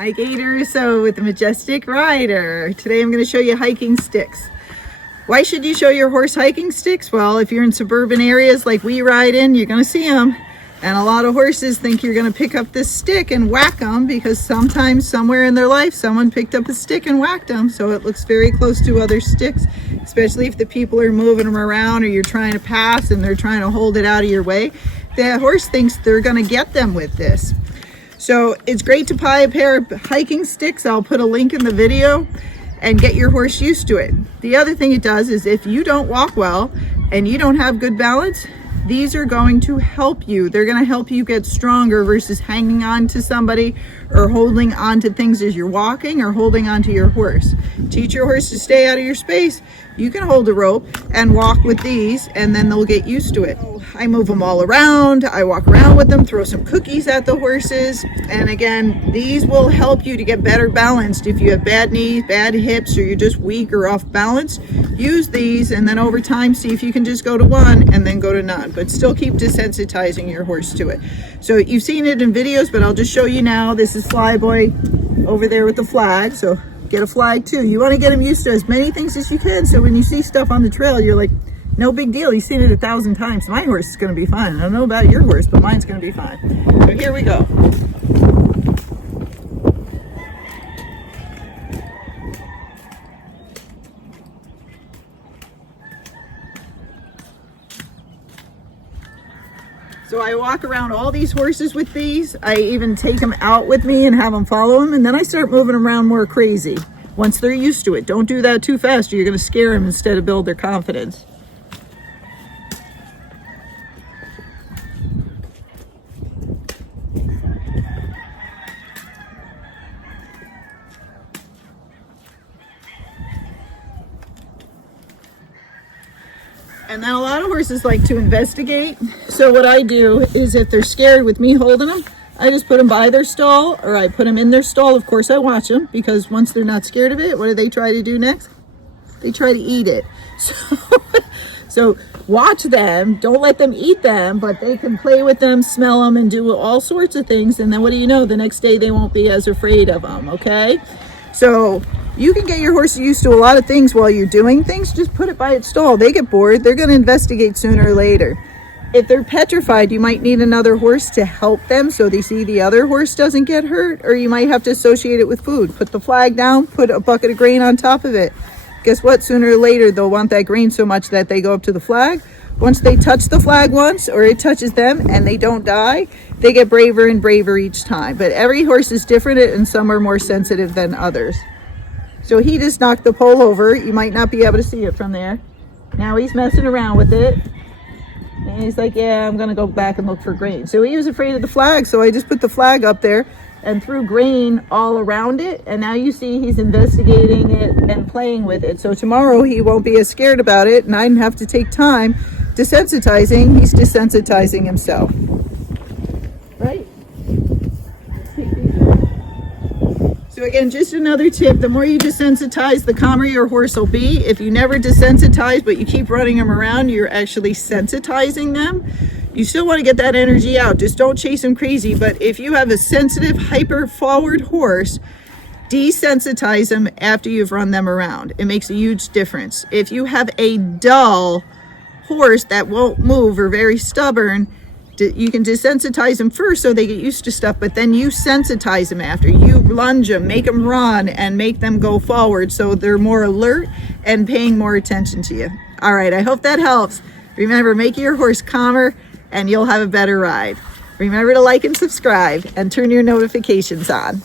Hi, Gaye DeRusso with the Majestic Rider. Today I'm going to show you hiking sticks. Why should you show your horse hiking sticks? Well, if you're in suburban areas like we ride in, you're going to see them. And a lot of horses think you're going to pick up this stick and whack them because sometimes somewhere in their life someone picked up a stick and whacked them. So it looks very close to other sticks, especially if the people are moving them around or you're trying to pass and they're trying to hold it out of your way. The horse thinks they're going to get them with this. So it's great to buy a pair of hiking sticks. I'll put a link in the video and get your horse used to it. The other thing it does is if you don't walk well and you don't have good balance, these are going to help you. They're going to help you get stronger versus hanging on to somebody or holding on to things as you're walking or holding on to your horse. Teach your horse to stay out of your space. You can hold a rope and walk with these and then they'll get used to it. I move them all around. I walk around with them, throw some cookies at the horses. And again, these will help you to get better balanced. If you have bad knees, bad hips, or you're just weak or off balance, use these and then over time see if you can just go to one and then go to none, but still keep desensitizing your horse to it. So you've seen it in videos, but I'll just show you now. This is Flyboy over there with the flag. So get a flag too. You want to get him used to as many things as you can. So when you see stuff on the trail, you're like, no big deal. You've seen it 1,000 times. My horse is going to be fine. I don't know about your horse, but mine's going to be fine. So here we go. So I walk around all these horses with these. I even take them out with me and have them follow them. And then I start moving around more crazy once they're used to it. Don't do that too fast or you're going to scare them instead of build their confidence. And then a lot of horses like to investigate. So what I do is if they're scared with me holding them, I just put them by their stall or I put them in their stall. Of course I watch them because once they're not scared of it, what do they try to do next? They try to eat it. So watch them, don't let them eat them, but they can play with them, smell them, and do all sorts of things. And then what do you know? The next day they won't be as afraid of them, okay? So you can get your horse used to a lot of things while you're doing things. Just put it by its stall. They get bored. They're going to investigate sooner or later. If they're petrified, you might need another horse to help them so they see the other horse doesn't get hurt, or you might have to associate it with food. Put the flag down, put a bucket of grain on top of it. Guess what? Sooner or later, they'll want that grain so much that they go up to the flag. Once they touch the flag once, or it touches them and they don't die, they get braver and braver each time. But every horse is different and some are more sensitive than others. So he just knocked the pole over. You might not be able to see it from there. Now he's messing around with it. And he's like, yeah, I'm going to go back and look for grain. So he was afraid of the flag. So I just put the flag up there and threw grain all around it. And now you see he's investigating it and playing with it. So tomorrow he won't be as scared about it. And I didn't have to take time desensitizing. He's desensitizing himself. Right? So again, just another tip, the more you desensitize, the calmer your horse will be. If you never desensitize, but you keep running them around, you're actually sensitizing them. You still want to get that energy out. Just don't chase them crazy. But if you have a sensitive, hyper forward horse, desensitize them after you've run them around. It makes a huge difference. If you have a dull horse that won't move or very stubborn, you can desensitize them first so they get used to stuff, but then you sensitize them after. You lunge them, make them run, and make them go forward so they're more alert and paying more attention to you. All right, I hope that helps. Remember, make your horse calmer and you'll have a better ride. Remember to like and subscribe and turn your notifications on.